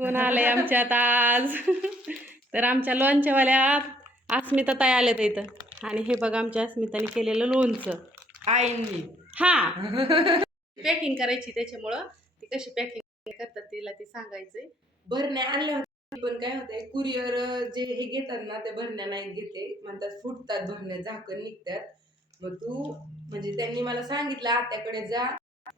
कोण आलंय आमच्यात आज? तर आमच्या लोणच्यावाल्यात अस्मिता ताई आल्यात इथं. आणि हे बघा आमच्या अस्मिताने केलेलं लोणचं. आईंनी. हा. पॅकिंग करायची त्याच्यामुळं. ती कशी पॅकिंग करतात तिला ते सांगायचंय. भरण्या आणल्या होत्या पण काय होतंय कुरिअर जे हे घेतात ना ते भरण्या नाही घेते. म्हणतात फुटतात भरण्या झाकण निघतात. मग तू म्हणजे त्यांनी मला सांगितलं आत्याकडे जा.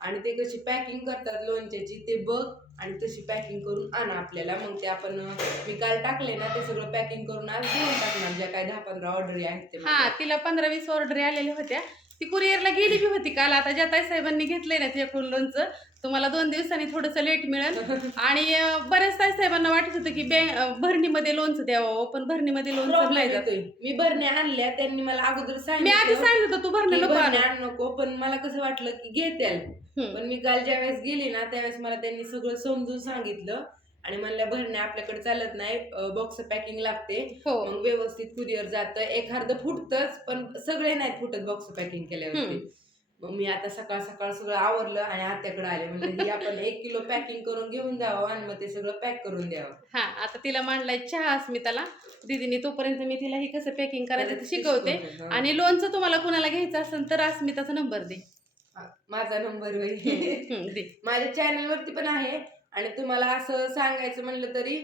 आणि ते कशी पॅकिंग करतात लोणच्याची ते बघ. आणि तशी पॅकिंग करून आणा आपल्याला. मग ते आपण मी काल टाकले ना ते सगळं पॅकिंग करून आज घेऊन टाकणार. ज्या काही दहा पंधरा ऑर्डरी आहेत ते हा तिला पंधरा वीस ऑर्डरी आलेल्या होत्या. ती कुरिअरला गेली बी होती काल. आता ज्या ताई साहेबांनी घेतलंय ना तिच्याकडून लोणचं. तुम्हाला दोन दिवसांनी थोडंसं लेट मिळेल. आणि बऱ्याच ताई साहेबांना वाटत होतं की बँक भरणीमध्ये लोणचं द्यावं पण भरणीमध्ये लोणचं नाही जात. येतोय. मी भरण्या आणल्या त्यांनी मला अगोदर मी आधी सांगितलं सांगितलं होतं तू भरणं नको आणू. भरण्या आणू नको पण मला कसं वाटलं की घेत्याल. हम्म. पण मी काल ज्या वेळेस गेली ना त्यावेळेस मला त्यांनी सगळं समजून सांगितलं. आणि म्हणल्या भरण्या आपल्याकडे चालत नाही बॉक्स पॅकिंग लागते. हो. मग व्यवस्थित कुरिअर जातं. एखादं फुटतच पण सगळे नाहीत फुटत बॉक्स पॅकिंग केल्यावरती. मग मी आता सकाळ सकाळ सगळं आवरलं आणि आत्याकडे आले. म्हणजे आपण एक किलो पॅकिंग करून घेऊन जावं आणि मग ते सगळं पॅक करून द्यावं. हा आता तिला मांडलाय चहा अस्मिताला. दीदीने तोपर्यंत मी तिला हे कसं पॅकिंग करायचं ते शिकवते. आणि लोणचं तुम्हाला कुणाला घ्यायचं असेल तर अस्मिताचा नंबर दे. माझा नंबर माझ्या चॅनल वरती पण आहे. आणि तुम्हाला असं सांगायचं म्हणलं तरी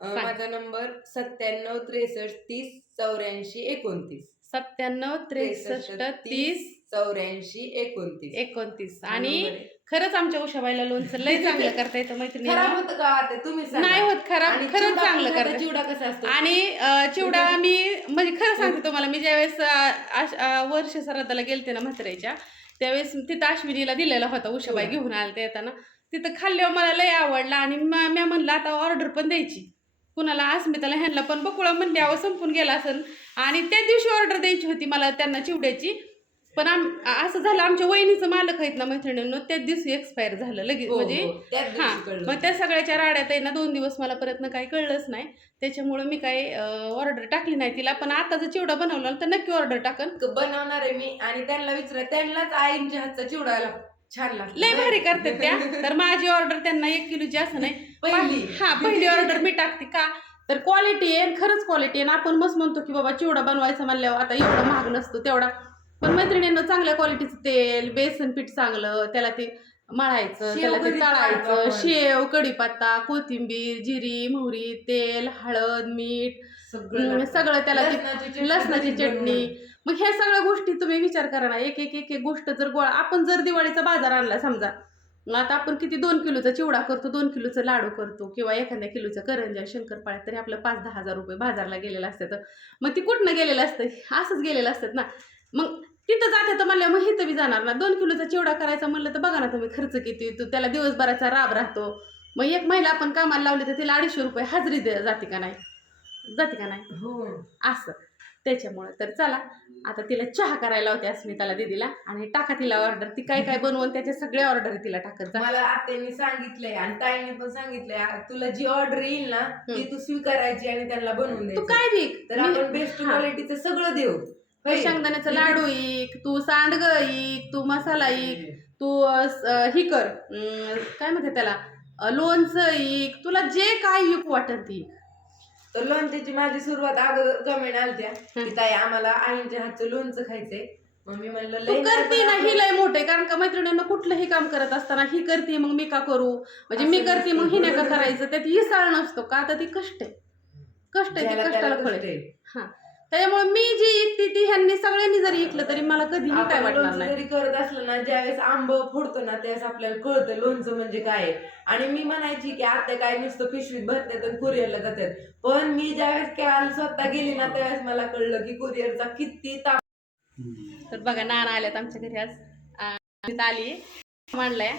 अं, सांग. माझा नंबर सत्त्याण्णव त्रेसष्ट तीस चौऱ्याऐंशी एकोणतीस सत्त्याण्णव त्रेसष्ट तीस चौऱ्याऐंशी एकोणतीस एकोणतीस आणि आहे. खरंच आमच्या उषाबाईला लोणचं लय चांगलं करता येतं मैत्रिणी खराब होतं का आता तुम्ही सांगा. नाही होत खराब आणि खरंच चिवडा चांगलं पण करता चिवडा कसा असतो आणि अं, चिवडा मी म्हणजे खरं सांगते तुम्हाला मी ज्यावेळेस अं, आश- अं, वर्ष श्राद्धाला गेलते ना म्हाताऱ्याच्या त्यावेळेस तिथं अश्विनीला दिलेला होता उषाबाई. घेऊन आलते येताना तिथं खाल्ल्यावर मला लय आवडला आणि म- म्या म्हणलं आता ऑर्डर पण द्यायची. कुणाला अस्मिताला ह्यांना पण बकुळा म्हणले अहो संपून गेला असेल आणि त्या दिवशी ऑर्डर द्यायची होती मला त्यांना चिवड्याची. पण आम असं झालं आमच्या वहिनीचं मालक आहेत ना मैत्रिणींनो त्याच दिवशी एक्सपायर झालं लगेच. हो, म्हणजे हो, हा. मग त्या सगळ्याच्या राड्यात आहे ना दोन दिवस मला परत काही कळलंच नाही. त्याच्यामुळं मी काही ऑर्डर टाकली नाही तिला. पण आता जर चिवडा बनवला तर नक्की ऑर्डर टाकन. बनवणार आहे मी. आणि त्यांना विचारा त्यांनाच आईंच्या हातचा चिवडा लाग- छान लागतो. लय भारी करतात त्या. तर माझी ऑर्डर त्यांना एक किलोची असं नाही. पहिली. हा पहिली ऑर्डर मी टाकते का? तर क्वालिटी आहे खरंच क्वालिटी आहे. आपण मस्त म्हणतो की बाबा चिवडा बनवायचा म्हणल्यावर आता एवढा महाग नसतो तेवढा. पण मैत्रिणींना चांगल्या क्वालिटीचं तेल बेसन पीठ चांगलं त्याला ते मळायचं शेव त्याला ते तळायचं. शेव कढीपत्ता कोथिंबीर जिरी मोहरी तेल हळद मीठ सगळं. सगळं त्याला ते- लसणाची चटणी. मग ह्या सगळ्या गोष्टी तुम्ही विचार करा ना. एक एक एक एक गोष्ट जर गोळा आपण जर दिवाळीचा बाजार आणला समजा मग आता आपण किती दोन किलोचा चिवडा करतो दोन किलोचा लाडू करतो किंवा एखाद्या किलोचा करंजा शंकरपाळ्या तरी आपलं पाच दहा हजार रुपये बाजारला गेलेलं असतं मग ती कुठनं गेलेलं असतं? असंच गेलेलं असतात ना. मग तिथं जाते तर म्हणलं मग इथं बी जाणार ना. दोन किलोचा चिवडा करायचा म्हणलं तर बघा ना तुम्ही खर्च किती तो त्याला दिवसभराचा राब राहतो. मग एक महिला आपण कामाला लावली तर तिला अडीचशे रुपये हजरी दे जाते का नाही? जाते का नाही? हो. असं. त्याच्यामुळं. तर चला आता तिला चहा करायला होते अस्मिताला दीदीला आणि टाका तिला ऑर्डर ती काय काय बनवून त्याच्या सगळ्या ऑर्डर तिला टाकत जा. मला आत्यानी सांगितलंय आणि ताईने पण सांगितलंय तुला जी ऑर्डर येईल ना ती तू स्वीकारायची आणि त्यांना बनवून तू काय विक तर आपण बेस्ट. क्वालिटीचं सगळं देऊ? शेंगदाण्याचं लाडू इक तू सांडग इक तू मसाला इक तू ही कर. काय म्हणते त्याला? लोणचं इक तुला जे काय विकू वाटत ती. तर लोणच्याची माझी सुरुवात अगोदर कमेंट आलत्या की ताई आम्हाला आईंच्या हातचं लोणचं खायचंय. मग मी म्हणलं तू लय करते ना नाही ही लय मोठे कारण का मैत्रिणींना कुठलंही काम करत असताना ही करते मग मी का करू? म्हणजे मी असं करते मग नसतं. हिने का करायचं? त्यात ही साळ नसतो का? तर ती कष्ट आहे. कष्ट आहे ज्याला ते त्याला कष्टाला फळ कष्ट आहे. आहे. हा. त्याच्यामुळे मी जी ऐकते ती ह्यांनी सगळ्यांनी जरी ऐकलं तरी मला कधीही काय आपण वाटणार लोणचं नाही. जरी करत असलं ना ज्यावेळेस आंब फोडतो ना त्यावेळेस आपल्याला कळतं लोणचं म्हणजे काय आहे. आणि मी म्हणायची की आता काय नुसतं पिशवीत भरतात आणि कुरिअरला जातात. पण मी ज्यावेळेस काल स्वतः गेली ना त्यावेळेस मला कळलं की कुरिअरचा किती ताप. तर बघा नाना आल्यात आमच्या घरी आज. आ, आली. मांडलाय.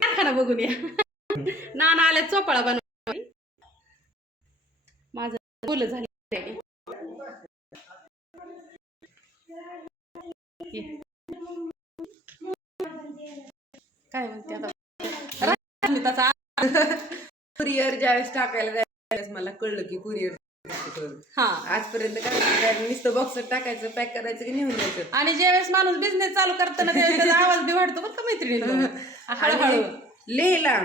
कारखाना बघून या. नाना आल्या चोपाळा बनव माझं बोल झाली. काय म्हणते आता? राजमिताचा कुरिअर ज्यावेळेस टाकायला त्यावेळेस मला कळलं की कुरिअर हा. आजपर्यंत काय नुसतं बॉक्सात टाकायचं पॅक करायचं की नेऊन द्यायचं. आणि ज्यावेळेस माणूस बिझनेस चालू करताना त्यावेळेस त्याचा आवाज बी वाढतो बरं का मैत्रिणी हळूहळू. लिहायला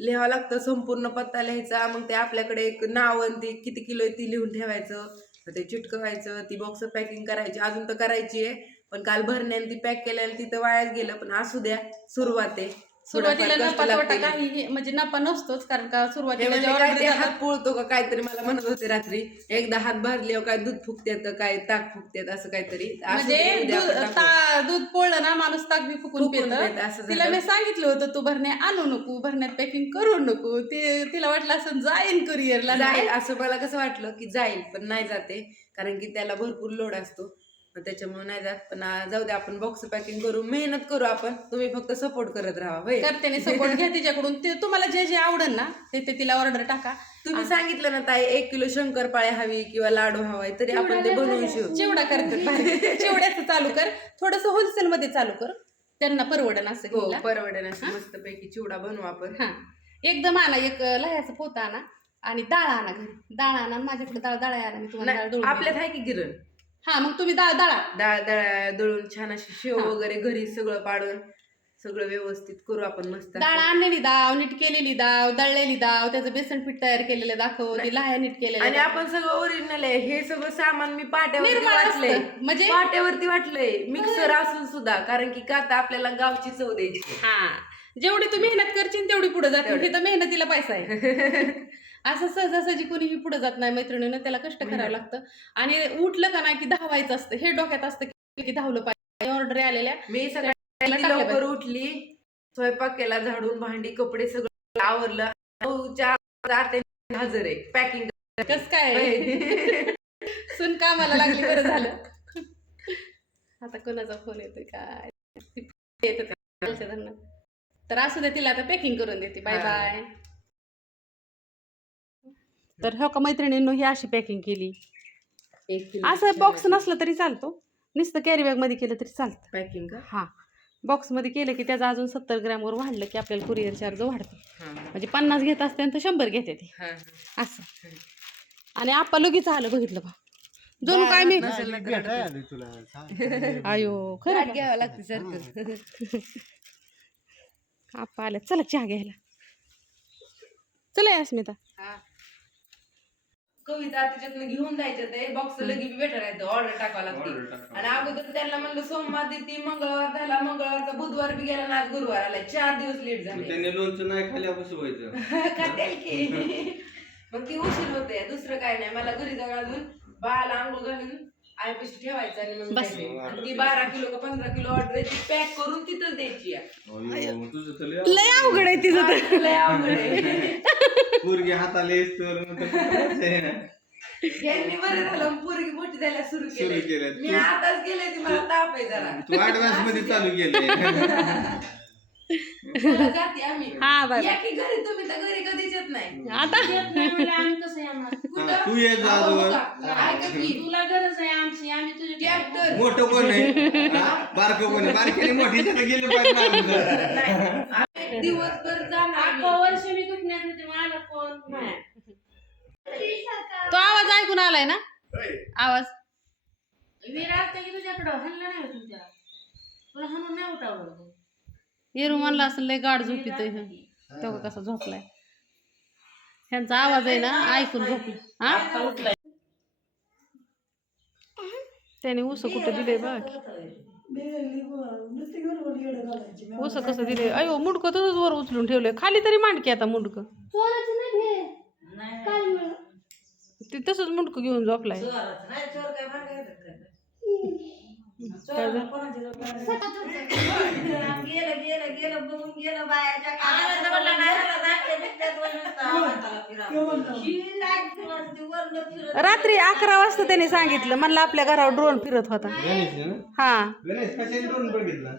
लिहावं लागतं संपूर्ण पत्ता लिहायचा मग ते आपल्याकडे एक नाव आणि ती किती किलो आहे ती लिहून ठेवायचं. ते चिटकवायचं ती बॉक्स पॅकिंग करायची अजून तर करायची आहे पण काल भरण्याने ती पॅक केल्याने तिथं वायाच गेलं पण असू द्या सुरुवात आहे. सुरुवातीला नफा तोटा. काही हे- म्हणजे नफा नसतोच कारण का हे सुरुवातीला म्हणजे जेव्हा काय order ते देतात, हात पोळतो का काहीतरी मला म्हणत होते रात्री एकदा हात भरल्यावर काय दूध फुकतात का काय ताक फुकतात असं काहीतरी असं म्हणजे ते उद्या दूध आपण टाकू. ता- दूध पोळलं ना माणूस ताक बी फुकून फुकून पितं पितं, असं तिला झालं. मी सांगितलं होतं तू भरण्या आणू नको भरण्यात पॅकिंग करू नको ते तिला वाटलं असं जाईन कुरिअरला जाईल असं मला कसं वाटलं की जाईल पण नाही जाते कारण की त्याला भरपूर लोड असतो मग त्याच्यामुळे नाही जात. पण आ, जाऊ दे आपण बॉक्स पॅकिंग करू. मेहनत करू आपण. तुम्ही फक्त सपोर्ट करत राहा होय? करते सपोर्ट घ्या तिच्याकडून. ते तुम्हाला जे जे आवडेल ना ते ते तिला ऑर्डर टाका. तुम्ही सांगितलं ना ताई एक किलो शंकरपाळे हवी किंवा लाडू हवाय तरी आपण ते बनवून शिवू. चिवडा करते चिवड्याचं चालू कर. थोडस होलसेल मध्ये चालू कर. त्यांना परवडन असं हो घ्यायला. परवडेल असं मस्त पैकी चिवडा बनवू आपण. हा. एकदम आणा एक लह्याचं पोत आणा आणि डाळ आणा घरी. डाळ आणा आणि माझ्याकडे डाळ डाळ आणा मी तुम्हाला डाळ नाही, दळून आपल्यात देईन. आहे की गिरण? हा मग तुम्ही डाळ डाळा डाळ डाळ दळून छान अशी शेव हा. वगैरे घरी सगळं पाडून सगळं व्यवस्थित करू आपण मस्त. डाळ असं. आणलेली दाव नीट केलेली दाव दळलेली दाव त्याचं बेसन पीठ तयार केलेलं दाखव ती लाह्या नीट आणि केलेल्या आपण सगळं ओरिजिनल आहे. हे सगळं सामान मी पाट्यावरती निर्मळ वाटलंय. म्हणजे? पाट्यावरती वाटलंय. मिक्सर असून सुद्धा. कारण की का आता आपल्याला गावची चव द्यायची. हा. जेवढी तू मेहनत करशील तेवढी पुढे जाते. हे तर मेहनतीला पैसा आहे. असं सहजासहजी कोणीही पुढे जात नाही मैत्रिणीनं त्याला कष्ट करावं लागतं. आणि उठलं का नाही की धावायचं असतं. हे डोक्यात असतं की धावलं पाहिजे. ऑर्डर आलेल्या मी टाकलं लवकर. उठली स्वयंपाक केला झाडून भांडी कपडे सगळं आवरलं. हजर आहे. पॅकिंग कस काय? सुन कामाला लागली बरं झालं. आता कोणाचा फोन येतोय? काय? येत. तर असू दे तिला आता पॅकिंग करून देते. बाय. बाय तर हो का मैत्रिणींनो ही अशी पॅकिंग केली. एक किलो असं बॉक्स नसलं तरी चालतो. नुसतं कॅरी बॅगमध्ये केलं तरी चालतं. पॅकिंग का? हा. बॉक्समध्ये केलं की त्याचं अजून सत्तर ग्रॅमवर वाढलं की आपल्याला कुरिअर चार्ज वाढतो. हा म्हणजे पन्नास घेत असते तर शंभर घेते ते. हा असं. आणि आपा लगेच आलं बघितलं बा. दोन काय मी. आयो खरं? घ्यावं लागते सारखं आपा आल्या. चला चहा घ्यायला. चला या अस्मिता. हा. कविता त्याच्यातनं घेऊन जायचं ते बॉक्स लगेच भेटणार आहे ऑर्डर टाकावं लागते आणि अगोदर त्यांना म्हणलं सोमवार देते मंगळवार झाला मंगळवारचा बुधवार बी गेला ना आज गुरुवार आलाय. चार दिवस लेट झाले. त्यांनी लोणचं नाही खाल्या कसं व्हायचं. खातेल की. मग ती उशीर होते. दुसरं काय नाही. मला घरी जाऊन अजून बाळाला आंघोळ घालून आईपाशी ठेवायचं आणि मग बस. द्यायचं. आणि ती बारा किलो का पंधरा किलो ऑर्डर आहे ती पॅक करून तिथंच द्यायची आहे. अयो, तुझं तर लय लय अवघड आहे तिचं तर. लय अवघड आहे. पोरगी हाताला येस तर. यांनी बरं झालं पोरगी मोठी झाल्या सुरू सुरू केलं केलं मी तू आताच गेले ती मला ताप आहे जरा. तू ऍडव्हान्समध्ये चालू केले चला, जाते आम्ही. हा बाय या की घरी तुम्ही तर घरी कधीच येत नाही. आता? कुठं? तू ये जा अहो, आजोबा. बघा, ऐका की. तुला गरज आहे आमची आम्ही तुझ्या ट्रॅक्टर मोठं कोण आहे? बारकं कोण आहे? बारकीने मोठी गेलं पाहिजे. नाही आम्ही दिवसभर जाणार अख्खं आम्ही. वर्ष मी दुखण्यात होते तो आवाज ऐकून आलाय ना? आवाज. विराट की तुझ्याकडं? हल्ला नाही होत तुझ्या तुला हणून नाही उठावलं येरू म्हणला असं लय गाड झोपित तेव्हा कसा झोपलाय. ह्यांचा आवाज आहे ना ऐकून झोपला. हा? त्याने ऊस कुठं दिले बघ. ऊस कसं दिले? अयो मुंडकं तसंच वर उचलून ठेवलंय. खाली तरी मांडकी आता मुंडकं. ते तसंच मुंडकं घेऊन झोपलाय. काय झालं? रात्री अकरा वाजता त्याने सांगितलं. म्हणलं आपल्या घरावर ड्रोन फिरत होता? हा. गणेश कशाने ड्रोन बघितला?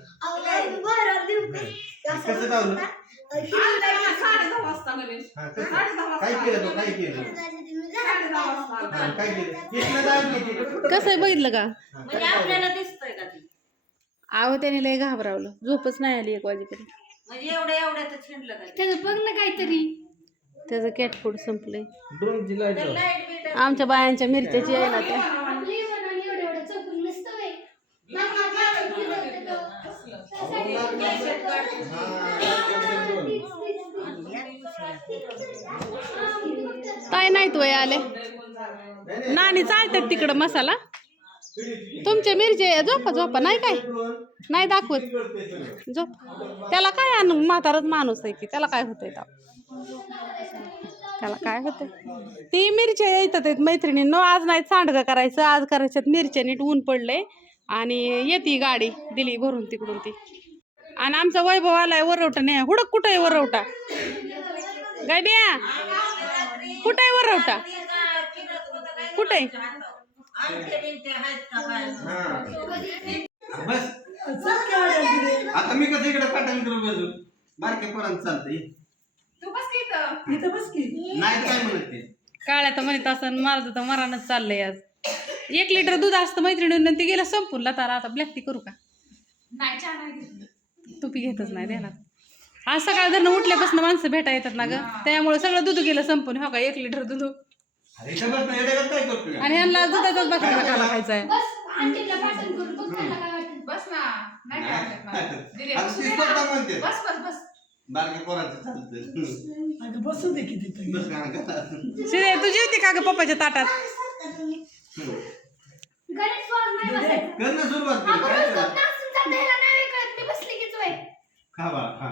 कसं बघितलं? का? म्हणजे आपल्याला दिसतंय का ती? आहो त्याने लय घाबरावलं. झोपच नाही आली एक वाजेपर्यंत. म्हणजे एवढ्या त्याचं बघ ना काहीतरी. त्याचं कॅटफूड संपलंय. आमच्या बायांच्या मिरच्याची आहे ना त्या. काय नाहीत वय आले. नाणी चालतात तिकडं मसाला. तुमच्या मिरचे झोपा झोपा नाही काय? नाही दाखवत. झोप. त्याला काय आण म्हातारच माणूस आहे की त्याला काय होतंय त्याला काय होतंय? ती मिरच्या येतात आहेत मैत्रिणींनो. आज नाही सांडगं करायचं. आज करायच्यात मिरच्या नीट ऊन पडले आणि येते गाडी दिली भरून तिकडून ती. आणि आमचा वैभव आलाय वरवटा नाही हुडक कुठं आहे वरवटा? गाय बिया कुठं आहे वरवटा? कुठं आहे बस. आता मी कसं इकडे पाठवून करू बाजू बारके पर्यंत चालतंय. नाही काय म्हणत ते? काळ्या तर म्हणत असं माझं तर मरानच चाललंय आज. एक लिटर दूध असतं मैत्रिणीनं ते गेलं संपून लताला आता ब्लॅक टी करू का? तुपी घेतच नाही देणार. आज सकाळ जर उठल्यापासून माणसं भेटा येतात ना ग त्यामुळे सगळं दूध गेलं संपून. हो का एक लिटर दूध. अरे इथं बस ना येड्यागत काय करतोय आणि ह्यांना दुधाचाच भाकरी खायला खायचा आहे बस ना नाही काय वाटत? मला. दिदी, आता ती स्वतः म्हणते बस बस बस. बारके पोरांचं चालतं बसू दे किती बस का का? शिरे तू जेवते का ग पप्पाच्या ताटात. कर ना सुरुवात काय? खा बाळा खा.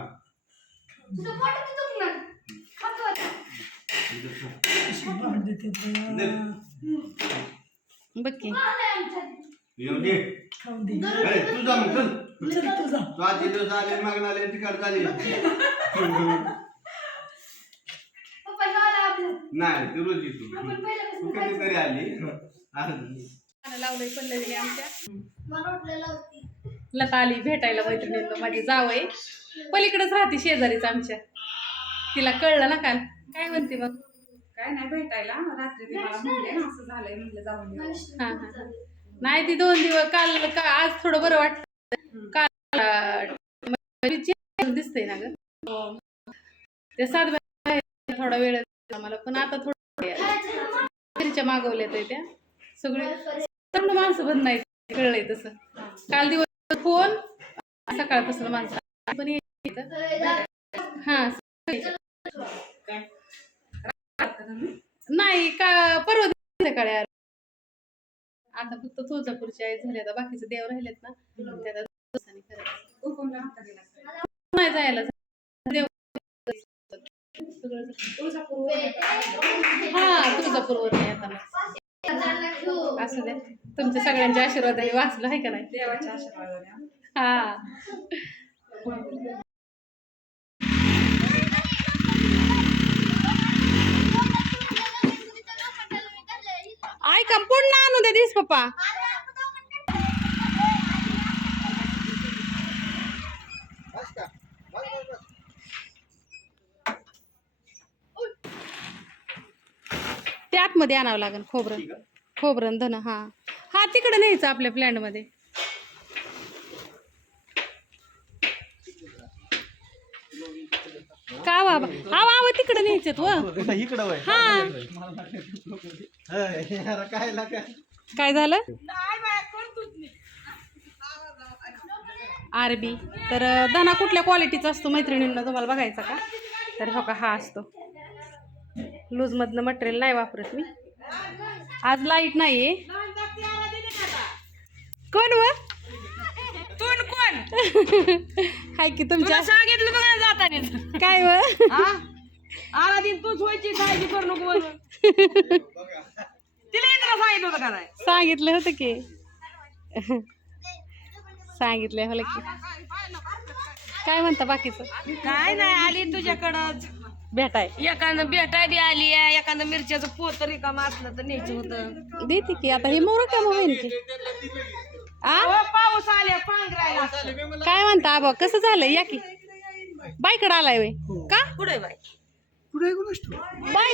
भांडे ते दे. बघ की. येऊ दे. खाऊन दे. अरे तू जा मग चल. चल तुझा तू आजचे दिवस आले मागून आले तिकड झाली नाही ती रोज येतो. तू कधीतरी आली. आज लावलंय पल्लवीने आमच्या. लता आली भेटायला मैत्रिणींना माझी जावई पलीकडेच राहते शेजारीच आमच्या. तिला कळलं ना काल. काय म्हणते मग? काय नाही भेटायला. रात्री ती मला म्हणले असं झालंय म्हणलं जाऊन येऊ. हा हा. नाही ती दोन दिवस काल का आज थोडं बरं अं, दिसतंय ना ग. ते सात बाय- थोडा वेळ मला पण आता थोडं मिरच्या मागवल्या त्या. सगळे माणसं बंद नाही कळलंय तसं. काल दिवस फोन सकाळपासून माणसं पण हा नाही का परवा सकाळी आता फक्त तुळजापूरच्या झाल्या झाले आता बाकीचे देव राहिलेत ना. ते दिवसांनी करायचं. नाही जायला तुळजापूर हा. असं दे. तुमच्या सगळ्यांच्या आशीर्वादाने वाचलं आहे का नाही? देवाच्या आशीर्वादाने हा. ऐका पुन्हा आणू दे दिस पप्पा. ते आतमध्ये आणावं लागेल खोबरं. खोबरं धन हा. हा तिकडे न्यायचं आपल्या प्लॅनमध्ये. का बाबा हा बाबा तिकडे न्यायचं व. हा. काय लागा? काय झालं? आरबी. तर धना कुठल्या क्वालिटीचा असतो मैत्रिणींना तुम्हाला बघायचा का? तर हो का हा असतो. लूजमधनं मटेरियल नाही वापरत मी. आज लाइट नाहीये. कोण व? तून कोण? हाय की तुमच्या सांगितलं बघा जाताना काय व? आला दिन तूच व्हायची काळजी करू नको म्हणून. तिला इथं सांगितलं होतं का नाही? सांगितलं होतं की. सांगितलं की. काय म्हणता बाकीचं? काय नाही आली तुझ्याकडंच. भेटाय. एखादं भेटाय बी आली आहे एखादं मिरच्याचं पोत रिकाम असलं तर न्यायचं होतं. देते की आता हे मोर काम होईल की. आ? अहो, पाऊस आले पांघरायला काय म्हणता आबा कसं झालं या की. बायकडे आलाय वय का? पुढे बाई? पुढे बाय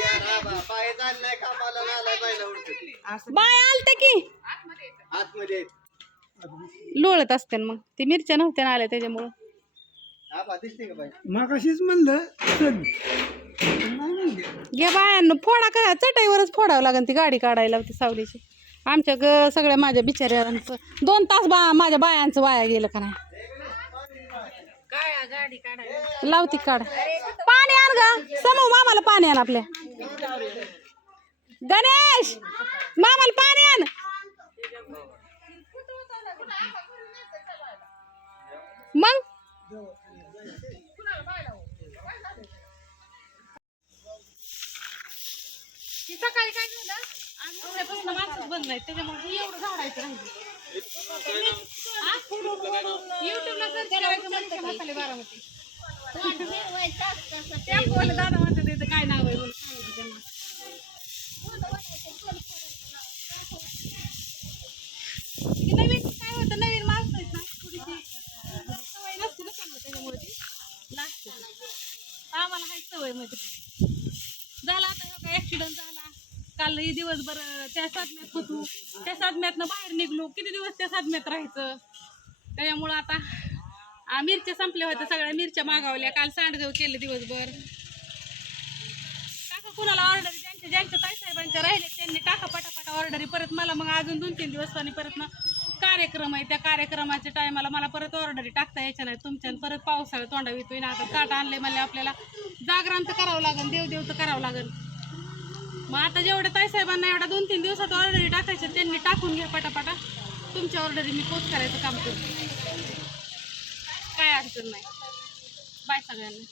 पाय चाललाय कामाला आलाय बायला उडते बाय आलते की. आतमध्ये लोळत असते मग. ते मिरच्या नव्हत्या ना आल्या त्याच्यामुळं. मागाशीच म्हणलं चल. घ्या बायांना फोडा का चटाईवरच फोडावं लागेल ती गाडी काढायला ती सावलीची. आमच्या ग सगळ्या माझ्या बिचाऱ्यांचं दोन तास बा माझ्या बायांचं वाया गेलं का नाही? लावती काढ. पाणी आण ग. समू मामाला पाणी आण आपल्या. गणेश! मामाला पाणी आण. मग? सकाळी काय झालं आज उद्यापासून माणसंच बंद नाही त्याच्यामुळे हे एवढं झाडायचं राहिलं. युट्यूबला सर्च करायचं मस्त मसाले बारामती. त्या बोल दादा म्हणतात त्याचं काय नाव आहे म्हणून सांगितलं त्यांना की नवीन काय होतं नवीन माणसं आहेत ना थोडीशी सवय नसते ना त्यांना त्याच्यामुळे ती लागते आम्हाला हाय सवयमध्ये झाला आता हो का ऍक्सिडेंट झाला काल ही दिवसभर त्या साधम्यात होतो. त्या साधम्यातनं बाहेर निघलो किती दिवस त्या साधम्यात राहायचं? त्याच्यामुळं आता मिरच्या संपल्या होत्या सगळ्या मिरच्या मागावल्या. काल सांडगव केले दिवसभर. काका कुणाला ऑर्डर ज्यांच्या ज्यांच्या ताईसाहेबांच्या राहिले त्यांनी टाका पटापटा ऑर्डरी परत मला मग अजून दोन तीन दिवसांनी परत ना कार्यक्रम आहे. त्या कार्यक्रमाच्या टायमाला मला परत ऑर्डरी टाकता यायच्या नाही तुमच्या परत पावसाळा तोंडावी येतोय ना. आता ताट आणले मला आपल्याला जागरण तर करावं लागेल देवदेव तर करावं लागेल मग आता जेवढ्या ताईसाहेबांना एवढ्या दोन तीन दिवसात ऑर्डरी टाकायच्या त्यांनी टाकून घ्या पटापटा. तुमच्या ऑर्डरी मी पोच करायचं काम करू काय अडचण नाही. बाय सगळ्यांना.